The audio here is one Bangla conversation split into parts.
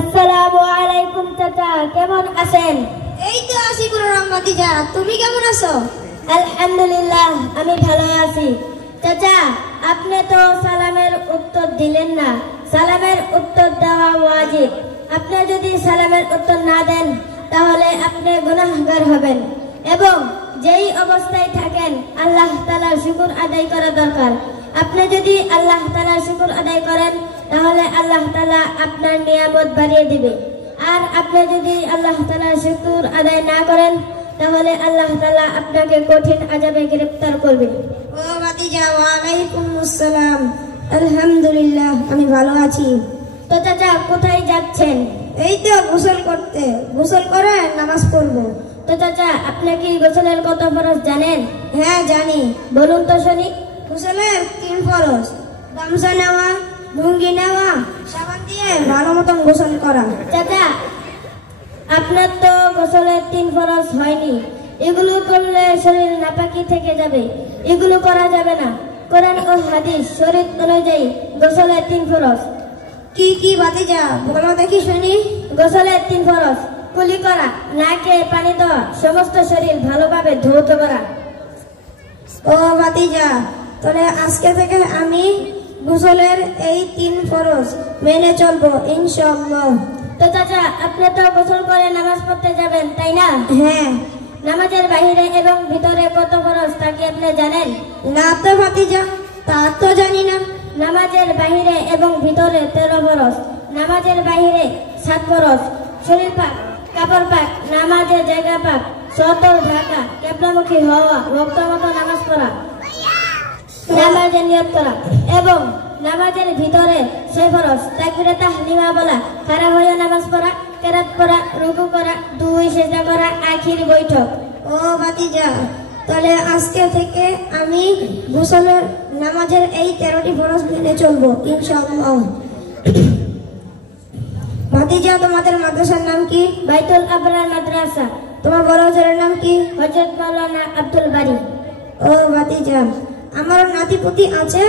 আসসালামু আলাইকুম চাচা, কেমন আছেন? এই তো আছি কোন রহমতিজা, তুমি কেমন আছো? আলহামদুলিল্লাহ, আমি ভালো আছি। চাচা, আপনি তো সালামের উত্তর দিলেন না। সালামের উত্তর দেওয়া ওয়াজিব। আপনি যদি সালামের উত্তর না দেন তাহলে আপনি গুনাহগার হবেন, এবং যেই অবস্থায় থাকেন আল্লাহ তাআলার শুকর আদায় করা দরকার। আপনি যদি আল্লাহ তাআলার শুকর আদায় করেন তাহলে আল্লাহ তাআলা আপনার নিয়ামত বাড়িয়ে দিবে, আর আপনি যদি আল্লাহ তাআলার শুকর আদায় না করেন তাহলে আল্লাহ তাআলা আপনাকে কঠিন আযাবে গ্রেফতার করবে। ও ভাতিজা, ওয়ালাইকুম আসসালাম। আলহামদুলিল্লাহ, আমি ভালো আছি। তো চাচা, কোথায় যাচ্ছেন? এই তো গোসল করতে, গোসল করে নামাজ পড়ব। তো চাচা, আপনি কি গোসলের কত ফরজ জানেন? হ্যাঁ জানি। বলুন তো শুনি। গোসলের 3 ফরজ: গামছা নেওয়া, লুঙ্গি নেওয়া, সাবান দিয়ে ভালো মতন গোসল করা। চাচা, আপনার তো গোসলের 3 ফরজ হয়নি। এগুলো করলে শরীর নাপাকি থেকে যাবে, এগুলো করা যাবে না। কোরআন ও হাদিস শরীয়ত অনুযায়ী গোসলের 3 ফরজ। কি কি ভাতিজা, বলো দেখি শুনি। গোসলের 3 ফরজ: কুলি করা, নাকে পানি দেওয়া, সমস্ত শরীর ভালোভাবে ধৌত করা। ও ভাতিজা, তাহলে আজকে থেকে আমি গোসলের এই 3 ফরজ মেনে চলবো ইনশাআল্লাহ। তো চাচা, আপনি তো গোসল করে নামাজ পড়তে যাবেন, তাই না? হ্যাঁ। নামাজের বাহিরে এবং ভিতরে কত ফরজ তা কি আপনি জানেন? না তো ভাতিজা, তা তো জানি না। নামাজের বাহিরে এবং ভিতরে 13 ফরজ। নামাজের বাহিরে 7 ফরজ: শরীর পাক, কাপড় পাক, নামাজের জায়গা পাক, সতর ঢাকা, কিবলামুখী হওয়া, ওয়াক্তমতো নামাজ পড়া, নামাজের নিয়ত করা। এবং নামাজের ভিতরে 6 ফরজ: তাকবীরে তাহলিমা বলা, খাড়া হয়ে নামাজ পড়া, কেরাত পড়া, রুকু করা, 2 সিজদা করা, আখির বৈঠক। ও ভাতিজা, তাহলে আজকে থেকে আমি গোসলের নামাজের এই 13টি ফরজ মেনে চলবো ইনশাআল্লাহ। ভাতিজা, তোমাদের মাদ্রাসার নাম কি? বাইতুল আবরার মাদ্রাসা। তোমার বড় হুজুরের নাম কি? হযরত মাওলানা আব্দুল বারী। ও ভাতিজা, আমার নাতিপুতি আছে,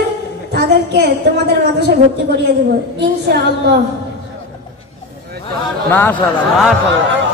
তাদেরকে তোমাদের মাদ্রাসায় ভর্তি করিয়ে দেব ইনশাআল্লাহ। মাশাআল্লাহ, মাশাআল্লাহ।